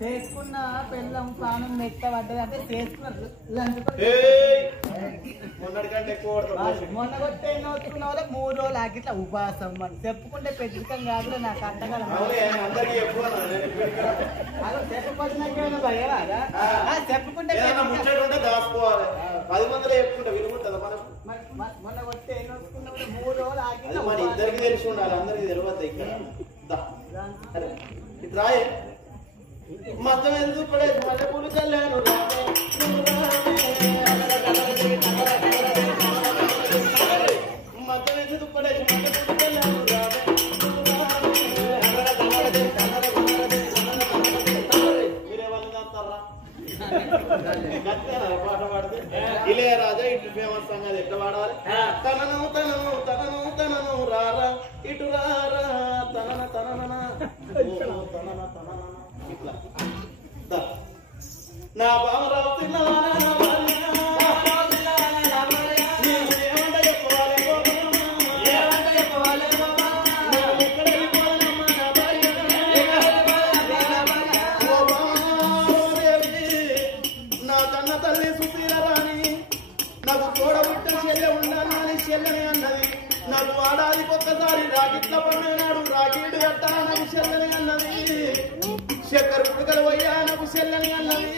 చేసుకున్న పెళ్ళం ప్రాణం మెత్త పడ్డది అంటే చేసుకున్నారు మొన్న కొట్టే నోచుకున్న వాళ్ళకి 3 రోజులు ఆగిట్లా ఉపాసం అని చెప్పుకుంటే పెద్దకం కాదు నాకు అంతగా చెప్పకపోతున్నాకైనా భయవాదా చెప్పుకుంటే మొన్న కొట్టే నోచుకున్న 3 రోజులు ఆగిట్లా ఇద్దరికి తెలిసి ఉండాలి అందరికి తెలియదు ఇక్కడ రాయే మతం ఎందుకు పడేది మళ్ళీ పూలు చల్లాను మతం ఎందుకు పడేది మళ్ళీ పూలు చల్లాను మీరేమన్నా అంటారా పాట పాడితే ఇళయరాజా ఇటు ఫేమస్ సంగతి ఎట్లా పాడాలి తనను తనను తనను తనను రారా ఇటు రారా తనన తనన తనన తనన ఇట్లా నా బామరావు తిన్నవానా నా కన్న తల్లి సుశీలరాణి నాకు తోడబుట్టిన చెల్లె ఉండాలని చెల్లెని అన్నది నాకు వాడాది కొత్తసారి రాకిట్ల పండుగ నాడు రాకీడు కట్టా నాకు చెల్లెని అన్నది చక్కెర పుడకలు అయ్యా నాకు చెల్లెని అన్నది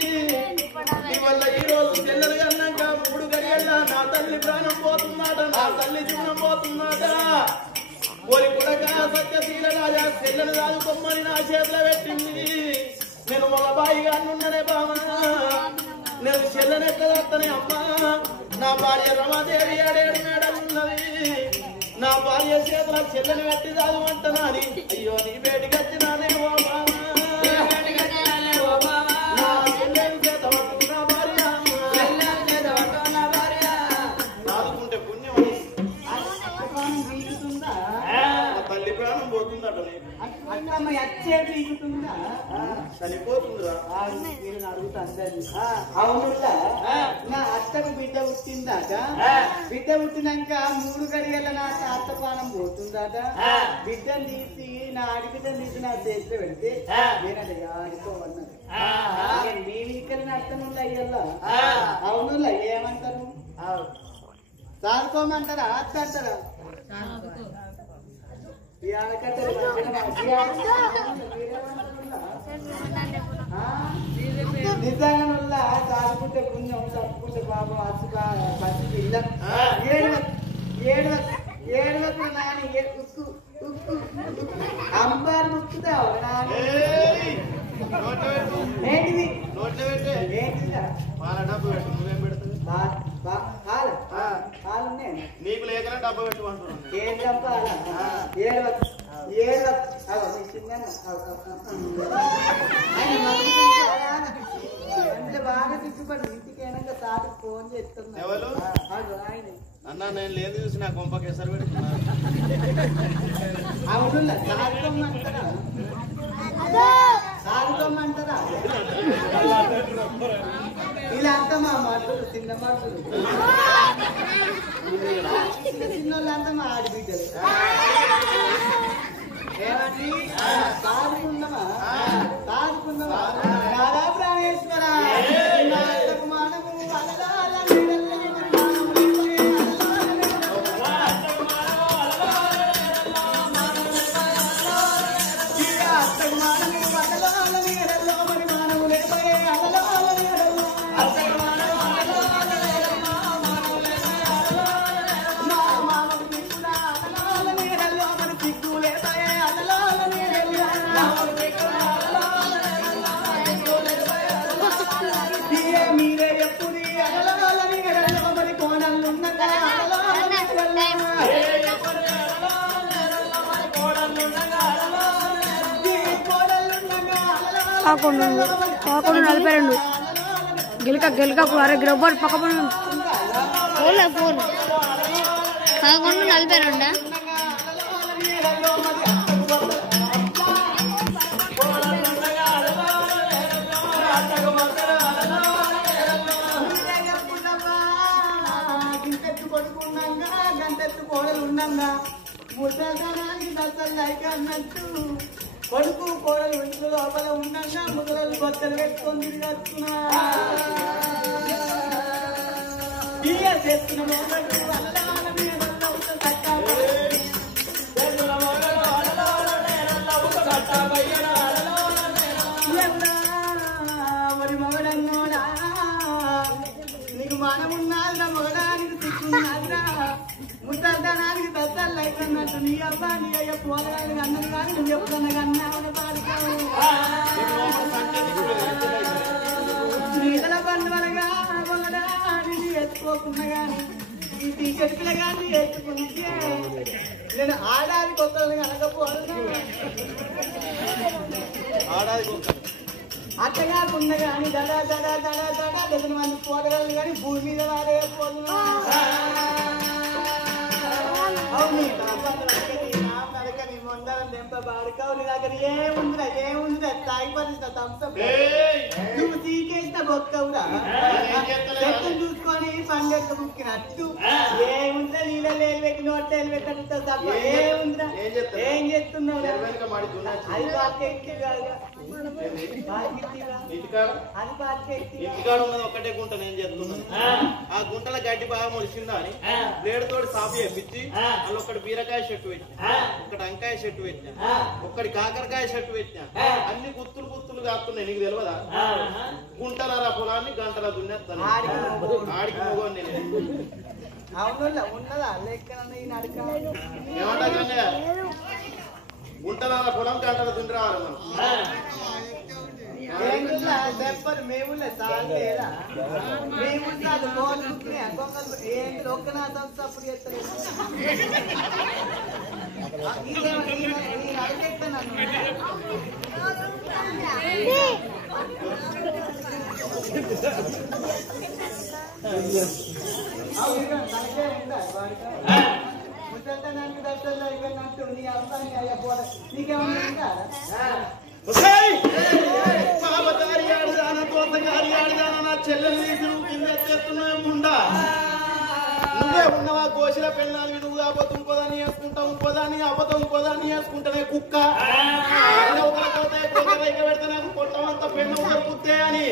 ఇవల్ల ఈ రోజు చెల్లెలు అన్నాక 3 గడియల్ల నా తల్లి ప్రాణం పోతుందాట నా తల్లి జీవనం పోతుందాట కోరి పుడక సత్యశీల రాజా చెల్లెలు రాజుకొమ్మని నా చేతిలో పెట్టింది నేను మగబాయిగా ఉన్ననే బామా నేను చెల్లెనెత్తనే అమ్మా నా భార్య రమాదేవి 7 మేడలు ఉన్నది నా భార్య చేతుల చెల్లెని పెట్టి చదువుంటున్నా అని అయ్యో నీ వేడికి వచ్చినానే ఓ చదువుకుంటే పుణ్యం తల్లి ప్రాణం పోతుందట చనిపోతుందిరా నేను అడుగుతాను అవునులా నా అత్తకు బిడ్డ పుట్టిందాక బిడ్డ పుట్టినాక 3 గడియల నా అత్త ప్రాణం పోతుందాట బిడ్డను తీసి నా ఆడిబిడ్డను తీసి నా చేతిలో పెడితే నేనంటే ఆడిపోవన్నది నేను ఇక్కడ అత్తనుల్లా అయ్యల్లా అవునుల్లా ఏమంటారు సాదుకోమంటారా అత్త అంటారా నిజంగా దాచుకుంటే పుణ్యం తప్పుకుంటే పాపం అసుక పసి పిల్ల ఏడవకు నాని ఉక్కు ఉక్కు అంబారు ముక్కుతావు నాని ఏంటిది నీకు లేకనే డబ్బు పెట్టుకుంటున్నాను ఏం చెప్పాలా బాగా తిట్టుబడి ఇంటికి అయినాక తాత ఫోన్ చేస్తున్నా అన్నా నేను లేదు చూసి నా కొంపకి ఎసరు పెడుతున్నా అవును సాగుకోమంటారా ఇలా అంతా మా మనుషులు చిన్న మనుషులు చిన్నోళ్ళంతా మా ఆడబిడ్డలు ఏమండి సాగుకున్నావా రాధా ప్రాణేశ్వర మనము కాకుండా 42 గిలక అరే గ్రబ్బర్ పక్క ఫోన్ 11 42 గంటెత్తు కోడలు ఉన్నాగా ముసలానికి దసలు లైక్ అన్నట్టు కొడుకు కోడలు ఇంట్లో లోపల ఉండగా ముదలు బొత్తలు పెట్టుకొని తిరిగొస్తున్నా బియ్య చేస్తున్న మొగడు అల్లల మీద మరి మొగడన్నోడా నీకు మనమున్నాదిరా మొగడానికి తిట్టున్నాదిరా ముద్దల్దానానికి దద్దలు అయిపోయినట్టు నీ అబ్బా నీ అయ్య పోలడానికి అన్నం కానీ నువ్వు ఎప్పుడన్నా కన్నావు పాడుతావు నీదల బంధువులుగా మొగడా నిన్ను ఎత్తుకోకుండా కానీ ఈ టీచర్లు కానీ ఎత్తుకుంటే నేను ఆడానికి ఒక్కరిని కనకపోదు అట్టగాకుండా కానీ దడా దడా దడా దడా 10 మంది పోగలను కానీ భూమి మీద వాడేపోదు అవును నీ మొండలం దెంప బాడుకావు నీ దగ్గర ఏముందిరా తాగి పరిస్థితి తంసం నువ్వు తీకేసిన బొక్కవురా చెట్టును చూసుకొని పండెక్క ముక్కినట్టు ఏముందిరా నీళ్ళ లేలు పెట్టి నోటేలు పెట్టంత తప్ప ఏముందిరా ఏం చేస్తున్నావు అది పాకెట్టి కాదుగా ఇంటికాడ ఉన్నది ఒక్కటే గుంట నేను చేస్తున్నాను ఆ గుంటల గడ్డి బాగా మొలిసిందా అని బ్లేడ్ తోటి సాపు చేపించి వాళ్ళు ఒకటి బీరకాయ చెట్టు పెట్టినా ఒకటి వంకాయ చెట్టు పెట్టినా ఒకటి కాకరకాయ చెట్టు పెట్టినా అన్ని గుత్తులు కాస్తున్నాయి నీకు తెలియదా గుంటల పొలాన్ని గంటల దున్నేస్తాను ఆడికి మగోని ఏమంటా గుంటల పొలం గంటల దున్ని రావాలి మనం చెప్పరు మేము లేదా మేము ఒక్కనాథం తప్పుడు చేస్తారు ముసల్తానికి దర్శనం అయిపోయినట్టు నీ అబ్బాయి అయ్యా పోడ నీకేమన్నా చెల్లెలు కింద చేస్తున్నా నువ్వే ఉన్నవా గోశల పెళ్ళాలి నువ్వు కాకపోతే ఇంకోదాన్ని వేసుకుంటావు ఇంకోదాన్ని వేసుకుంటానే కుక్క పెడితే నాకు కొట్టమంతా పెన్ను దొరుకుతే అని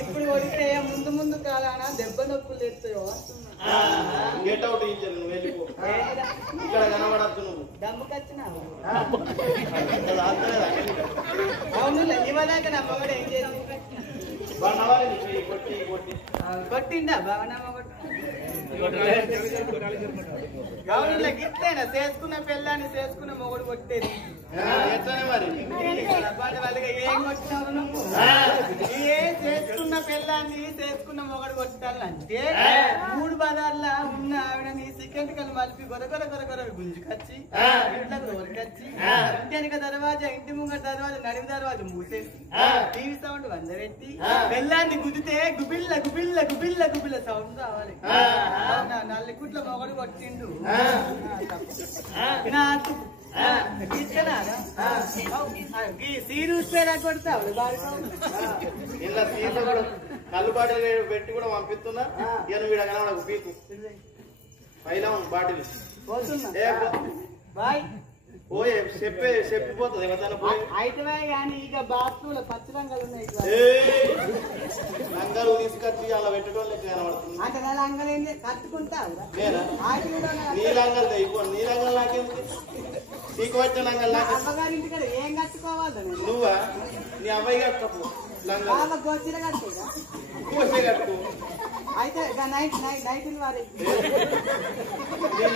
ఇప్పుడు కొడితే ముందు కాలానా దెబ్బ నొప్పులు తెస్తాయో గెట్ అవుట్ ఇచ్చాను నువ్వు వెళ్ళిపో ఇక్కడ కనబడద్దు నువ్వు దమ్ముకొచ్చినావు అవును ఇవ్వదాకా నా మొగడు ఏం చేసి కొట్టిందా బాగా నా మొగడు గౌరవ గిట్లేనా చేసుకున్న పెళ్ళాన్ని చేసుకున్న మొగుడు కొట్టేది వాళ్ళకి ఏం కొట్టినావు నువ్వు ఏ చేసుకున్న పెళ్ళాన్ని చేసుకున్న మొగడు కొట్టాలంటే 3 బజార్ల ఉన్న ఆవిడ నీ చికెన్ కలు మలిపి గొరగొర గుంజుకొచ్చి ఇంట్లోకి దొరకొచ్చి ఇంటి దర్వాజా ఇంటి ముంగ దర్వాజా నడిమి దర్వాజా మూసేసి టీవీ సౌండ్ వందబెట్టి పెళ్ళాన్ని గుద్దితే గుబిల్ల గుబిల్ల గుబిల్ల గుబిల్ల సౌండ్ రావాలి నల్లికుట్ల మొగడు కొట్టిండు కొడతావు ఇలా సీత కూడా కళ్ళు బాటిల్ పెట్టి కూడా పంపిస్తున్నా ఇక వీడ కనబడకు పీకు పైలా బాటిల్ బాయ్ పోయే చెప్పిపోతుంది అయితే కానీ ఇక బాత్రూమ్ పచ్చరంగా ఉన్నాయి లంగాలు తీసుకొచ్చి అలా పెట్టడం లెక్క కనబడుతుంది అంటే నా లంగలు ఏం కట్టుకుంటావు నీ లంగాలు నీ లంగాలు నాకేందుకు నీకు వచ్చే లంగాలు నాకు అమ్మగారింటి కదా ఏం కట్టుకోవాలి నువ్వా నీ అమ్మాయి కట్టుకో లంగా గోచర కట్టుకో కోసే కట్టుకో అయితే నైట్ వారి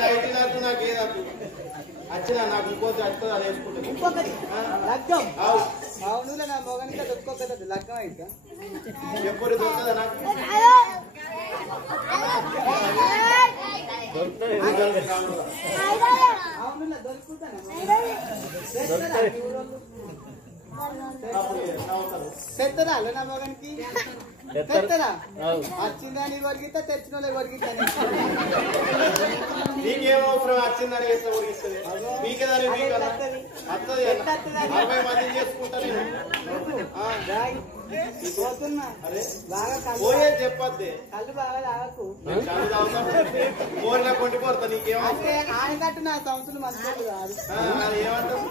నైట్ నాకు నాకేదద్దు వచ్చినా నాకు ఇంకోటి వస్తుంది అది వేసుకుంటుంది ఇంకొకటి లగ్గం అవును నా మొగనికి అది ఒక్కొక్కటి లగ్గం అయితే ఎప్పుడు దొరుకుతుందా నాకు అవును అవునులా దొరుకుతాను తెత్తరా నా మగనికి తెత్తరా వచ్చిందని కొరిగితే తెచ్చిన వాళ్ళు కొరిగితే నీకేం అవసరం వచ్చిందని ఎట్లా ఊరిస్తుంది మీకేదాన్ని వస్తుంది 60 మందిని చేసుకుంటా నేను పోతున్నా బాగా పోయే చెప్పద్దే కళ్ళు బాగా తాగకు మోరిన కొండిపోతా నీకేమో అంటే ఆయన కట్టు నా సంవత్సరం మంచి కాదు ఏమంటావు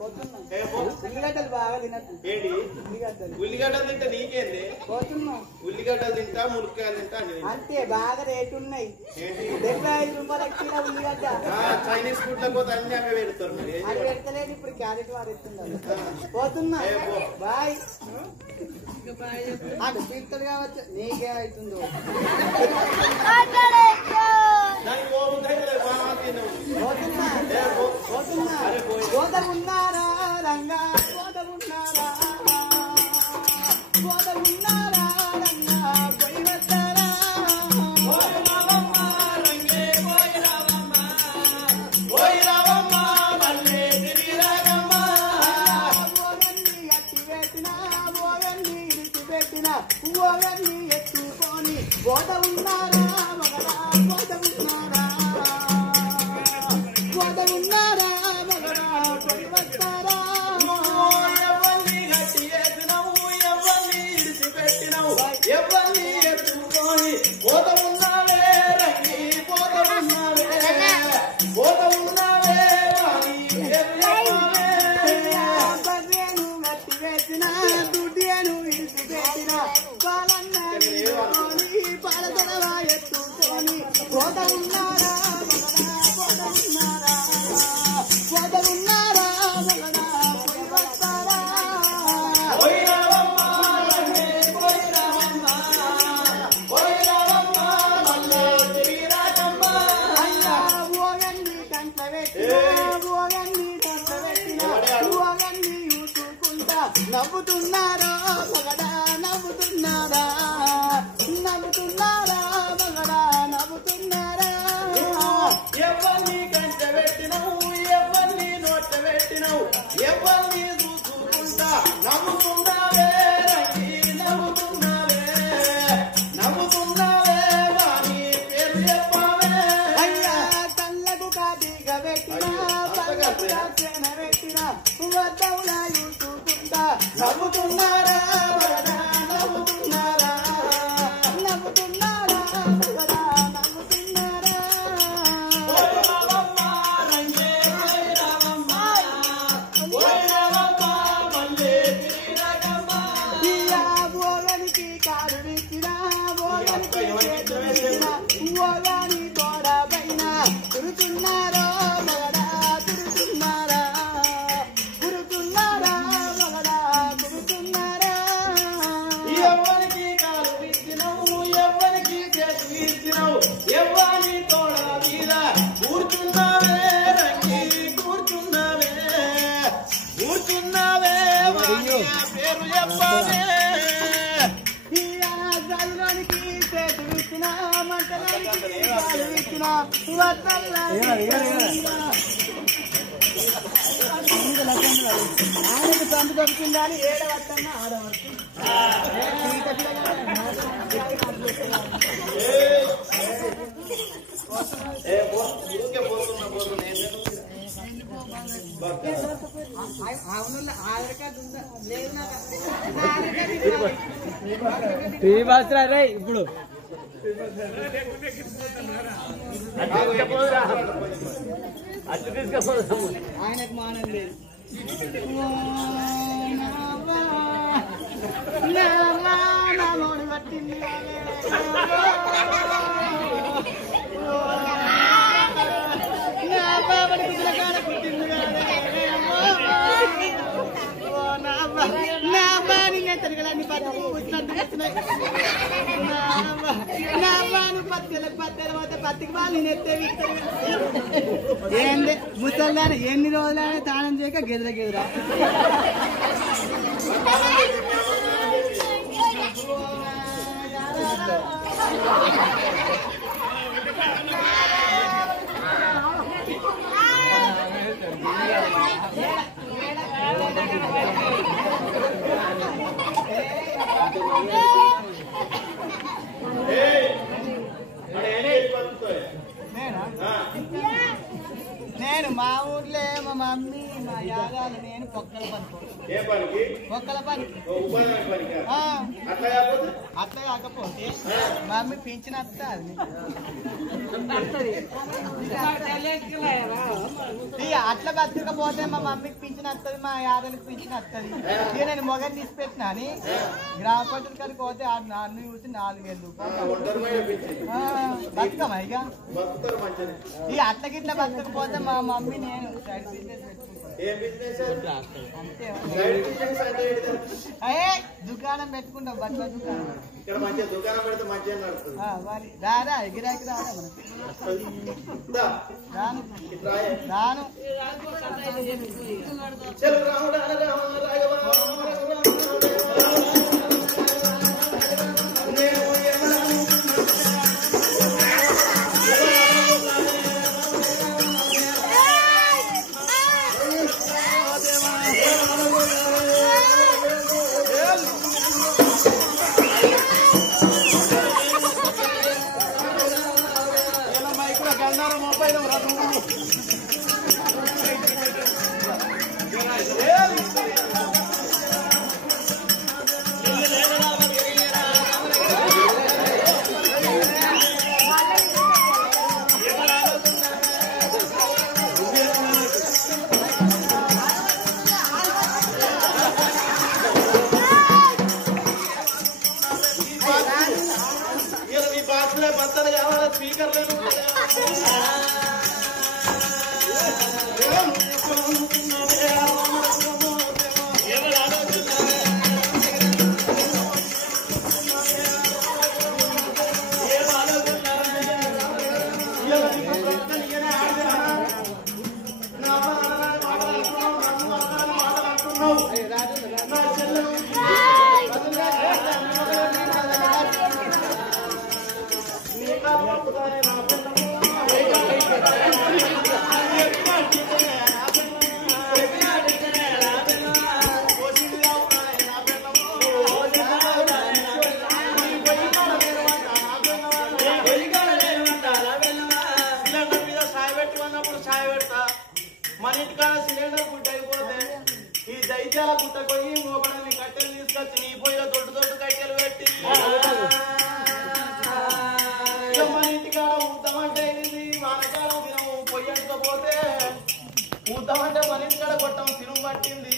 పోతున్నా ఉల్లిగడ్డలు బాగా తినట్టు ఏంటి ఉల్లిగడ్డలు తింటా నీకేంది పోతున్నా ఉల్లిగడ్డలు తింటా మునక్కాయలు తింటా అంతే బాగా రేటు ఉన్నాయి 75 రూపాయలకి కిలో ఉల్లిగడ్డ చైనీస్ ఫుడ్ లో పోతే అన్ని అవి పెడతారు మరి అది పెడతలేదు ఇప్పుడు క్యారెట్ వాడిస్తున్నారు పోతున్నా బాయ్ అటు తీర్థడు కావచ్చు నీకేమవుతుందో పోతున్నా పోతమున్నారా రంగా పోతమున్నారా పోతమున్నారా రంగా పోయి వస్తారా ఓవెన్ని ఎత్తుకొని పోత ఉన్నారా మగడా పోత ఉన్నారా పోత ఉన్నారా మగడా పోయి వస్తారా ఎవరిని గట్టి ఎత్తినవు ఎవరిని ఇడిచిపెట్టినవు ఎవరిని ఎత్తుకొని పోత ఉన్నావే రంగి పోత ఉన్నావే పోత ఉన్నావే బర్రెను గట్టి వేసిన దుడ్డేను ఇడిచిపెట్టిన పాలతొడవా ఎత్తుకొని పోత ఉన్నారా పోత ఉన్నారా పోత ఉన్నారా మగడా పోయి వస్తారా ఓగన్ని కంట పెట్టిన ఓగన్ని కంట పెట్టిన ఓగన్ని యూసుకుంటా నవ్వుతున్నారా మగడా నవ్వుతున్నారా నవ్వుతున్నారా మగడా నవ్వుతున్నారా ఎవరిని కంట పెట్టినవు ఎవరిని నోట పెట్టినవు ఎవరిని చూసుకుంటా నవ్వుతున్నావే రంగి నవ్వుతున్నావే నవ్వుతున్నావే వారి పేరు చెప్పావే అయ్యా కళ్ళకు కాటిగా పెట్టినా పళ్ళకు రాసిన పెట్టినా వద్దవులా యూసుకుంటా నవ్వుతున్నారా మగడా నవ్వుతున్నారా నవ్వుతున్నారా మగడా నవ్వుతున్నారా ఇయ్యా ఓగనికి కారు విచ్చినా ఓగనికి ఓగాని తోడ పైన కురుతున్నారా మగడా కురుతున్నారా కురుతున్నారా మగడా కురుతున్నారా ఎవరికి కాలు ఇచ్చినవు ఎవరికి చేతి ఇచ్చినవు ఎవరి తోడ మీద కూర్చున్నావే రంగి కూర్చున్నావే కూర్చున్నావే వారి పేరు చెప్పావే ఇయ్యా గదిలోనికి చేతి విచ్చిన మంటలోనికి కాలు విచ్చిన వద్దల్లా ఆయనకు చంపు దొరికిందని ఏడవద్దన్నా ఆడవచ్చు ఊరికే పోతున్నా అవును ఆధార్ కార్డు ఉందా లేదు నాకు ఆధార్ కార్డు టీవీ బాస్రా రే ఇప్పుడు అటు తీసుకపోదాము ఆయనకు మానం లేదు నోడు పట్టింది నా బాబడి కుదిరకాడ పుట్టింది నా బాని తిరగలని పట్టుకు వచ్చినట్టు వచ్చినాయి నా బాను పత్తెలకు పత్తెల పోతే పత్తికి వాళ్ళు నెత్తేవి ఏంది ముసల్దాన ఎన్ని రోజులైనా తాళం చేయక గెదర గెదరా మమ్మీ మా యాగాలు నేను పొక్కల ఏ పనికి పొక్కల పనికి ఉపాధి పనికి ఆ, అట్లా కాకపోతే అట్లా కాకపోతే మమ్మీ పింఛన్ వస్తుంది అట్లా బతకపోతే మా మమ్మీకి పింఛన్ వస్తుంది మా యాదనికి పింఛన్ వస్తుంది ఇక నేను మొగని తీసి పెట్టినా అని గ్రామ పంచాయతీ కాడికి పోతే అన్ని చూసి 4,000 రూపాయలు ఒంటరి మీద పెంచింది బతుకమ్మా ఇక బతుకుతారు మంచిది ఇక అట్లా గిట్లా బతకపోతే మా మమ్మీ నేను సైడ్ బిజినెస్ పెట్టుకుంటాను ఏం బిజినెస్ అంతే సైడ్ బిజినెస్ అంటే ఏంటిది? దుకాణం పెట్టుకుంటాం బట్టల దుకాణం ఇక్కడ మంచిగా దుకాణం పెడితే మంచిగా నడుస్తుంది మరి రారా ఎగిరాకి రారా మనకి దా, రాను ఇట్లా రాయే. రాను చలో రాముడా రామ రాఘవ రామ రఘురామ నేను ఎవరను? ఈ బాక్సులే బత్తలు కావాలా స్పీకర్లు మన ఇంటికాడ సిలిండర్ గుడ్డ అయిపోతే ఈ దైత్యాల గుట్ట పోయి మోపడాన్ని కట్టెలు తీసుకొచ్చి నీ పొయ్యిలో దొడ్డు దొడ్డు కట్టెలు పెట్టి ఇక మన ఇంటికాడ ఊద్దామంటే ఇది వానకాలం తినము పొయ్యి అంటుకపోతే ఊద్దామంటే మన ఇంటికాడ గొట్టం తిరుగు పట్టింది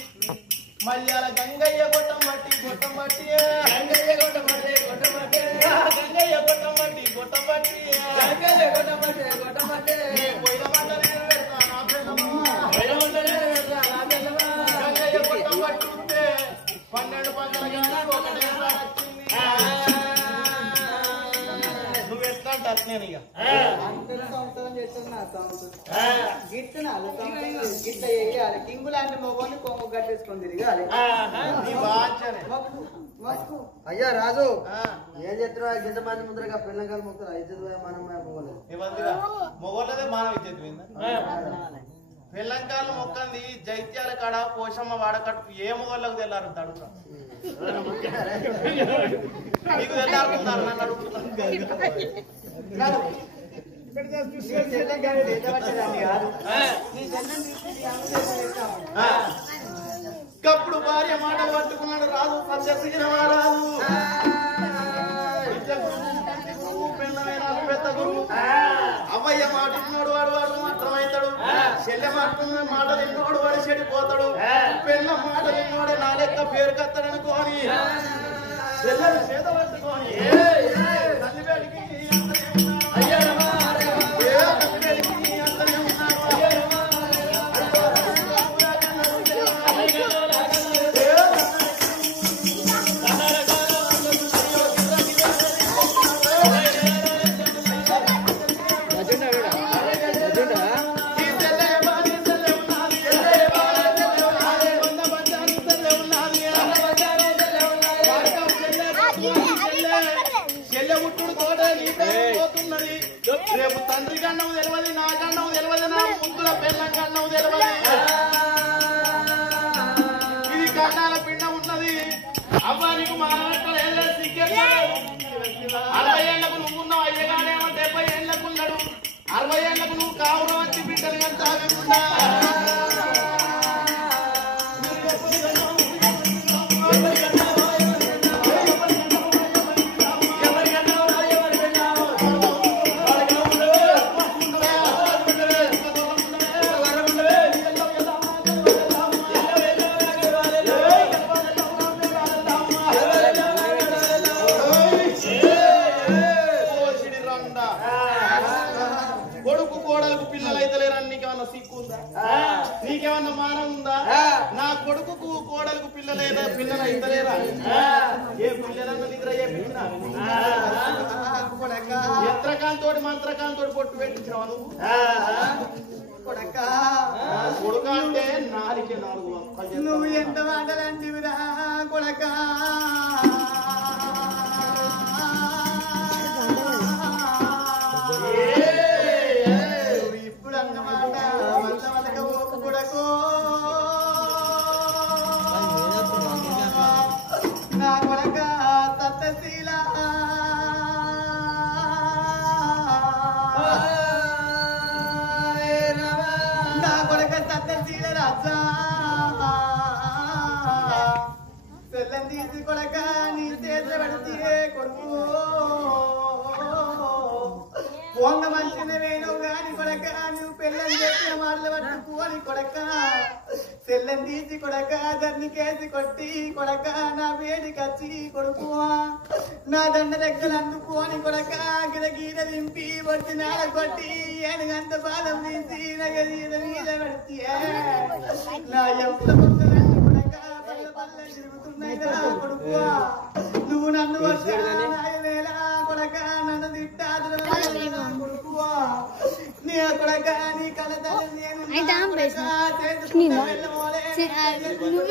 మళ్ళీ అలా గంగయ్య గొట్టం పట్టి గొట్టం పట్టి గంగయ్య గొట్టం పట్టి గొట్టం పట్టి గంగయ్య గొట్టం పట్టి గొట్టం పట్టి గంగయ్య గొట్టం పట్టి గొట్టం పట్టి పొయ్యిల మంట నేను పెడతా నా పిల్లమ్మ పొయ్యిల మంట నేను పెడతా నా పిల్లమ్మ గంగయ్య గొట్టం పట్టుంటే 12 పందల గాని ఒకటే వచ్చింది నువ్వు ఎట్లా అంటే అట్నేను ఇక అంతలో సంవత్సరం చేస్తున్నా గిట్ట చేయాలి కింగు లాంటి మొగోని కొంగు కట్టేసుకొని తిరగాలి నీ బాధ్యనే అయ్యా రాజు ఆ. ఏం చెప్తున్నా గింత మంది ముందరగా పిల్లకాయలు మొక్కుతారు అయితే మనం పోగలేదు ఇవ్వద్దుగా మొగోళ్ళదే మానవ విద్యత్ పిల్లంకాలు మొక్కంది జైత్యాల కాడ పోషమ్మ వాడకట్టు ఏ మొగోళ్ళకు తెల్లారు అడుగుతా నీకు తెల్లారుతున్నారు నన్ను అడుగుతున్నాను కప్పుడు భార్య మాట పట్టుకున్నాడు రాజు సత్యశీల రాజు పెద్ద గురువు అవ్వయ్య మాట ఉన్నాడు వాడు వాడు మాత్రమైతాడు చెల్లె మాట్లాడిన మాట తిన్నోడు వాడు చెడిపోతాడు పెళ్ళ మాట తిన్నోడే నా లెక్క పేరు కత్తడనుకోని చెల్లెలు చేత పట్టుకొని తల్లి వేడికి రేపు తండ్రి కన్నవు తెలియదు నా కన్నవు తెలియదు నా ముద్దుల పెళ్ళ కన్నవు తెలియదు ఇది కన్నాల పిండ ఉన్నది అవ్వ నీకు మా 60 ఏళ్లకు నువ్వున్నావు అయ్యగాడేమో 70 ఏళ్లకు ఉన్నాడు 60 ఏళ్లకు నువ్వు కావురం వచ్చి బిడ్డలు ఎంత ఆగకుండా ఎన్నైనా ఇంతలేరా ఏ పిల్లలన్న నిద్ర చేపించినా యంత్రకాంతోటి మంత్రకాంతోటి పొట్టు పెట్టించినావు నువ్వు కొడుక అంటే నాలుగే 4 ఒక్కలు నువ్వు ఎంత మాటలంటివిరా కొడక ఇప్పుడు అన్నమాట వల్ల వలక ఓపు కొడకో నా కొడక సత్తశీల నా కొడక సత్తశీల రాజా సెల్లం తీసి కొడక నీ చేతులు పడితే కొడుకు పొంగ మంచిని వేణు గాని కొడక నువ్వు పెళ్ళని చెప్పిన మాటలు పట్టుకోని కొడక సెల్లం తీసి కొడక దాన్ని కేసి కొట్టి కొడక నా వేడి కచ్చి కొడుకు నా దండ దగ్గర అందుకోని కొడక గిరగీర దింపి వచ్చి నాడ కొట్టి ఏనుగంత బాధం తీసి నగరీర మీద పెడితే నా ఎంత కొడక పల్ల పల్ల తిరుగుతున్నాయిరా కొడుకు నువ్వు నన్ను వచ్చేలా కొడక నన్ను తిట్టాదు కొడుకు నీ కొడక నీ కళ నేను